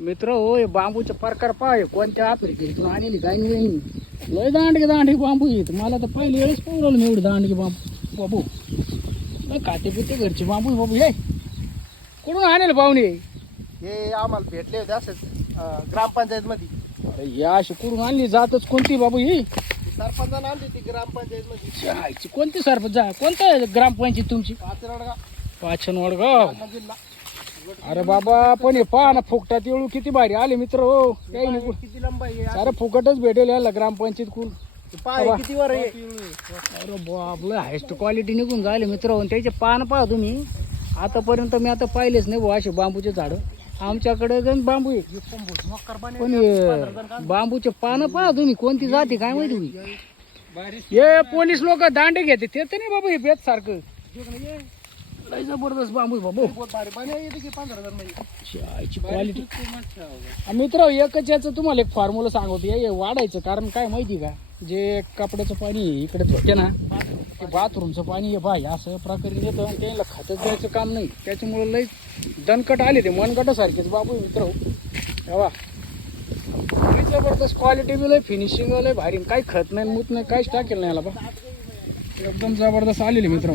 मित्र हो हे बांबूचे प्रकार पाय कोणत्या आफ्रिकेतून आणली काय नाही लय दांडगे दांडगे बांबू येत मला तर पहिले वेळेस पावलं मी एवढे दांडगे बांबू. बाबू लय खाते पिते घरचे बांबू बाबू हे. कुठून आणेल पाहुणे? हे आम्हाला भेटले होते असंच ग्रामपंचायत मध्ये अरे या अशी कुठून आणली जातच कोणती बाबू ही? सरपंचानं आणली ती ग्रामपंचायत मध्ये कोणती सरपंच? जा कोणतं ग्रामपंचायत तुमची? काचरडगा पाचन वडगाव जिल्हा अरे बाबा पण हे पहा ना फुकटात येळू किती भारी आले मित्र हो. काही नाही किती लंबाई आहे सारं फुकटच भेटेल याला ग्रामपंचायत कुल. पाय किती वर आहे. अरे बापलं हायस्ट क्वालिटी निघून झाले मित्र. हो. त्याचे पान पहा तुम्ही. आतापर्यंत मी आता पाहिलेच नाही बुवा असे बांबूचे झाडं. आमच्याकडे गण बांबू आहे. पण हे बांबूचे पानं पहा तुम्ही कोणती जाती काय माहिती तुम्ही. हे पोलीस लोक दांडे घेते ते तर नाही बाबा हे बेत सारखं लय जबरदस्त बांबू बाबू. चायची क्वालिटी मित्र एकच याचं तुम्हाला एक फॉर्म्युला सांगतो. हे वाढायचं कारण काय माहिती का? जे कपड्याचं पाणी आहे, इकडे धोके ना ते बाथरूमचं पाणी बाय असं प्रकारे येतं आणि त्यांना खातच द्यायचं काम नाही. त्याच्यामुळे लय दणकट आले ते मनकटासारखेच बाबू मित्र. तेव्हा जबरदस्त क्वालिटी बी लय फिनिशिंग लय भारी. काही खत नाही मूत नाही काहीच टाकेल नाही याला बा. एकदम जबरदस्त आलेले मित्र.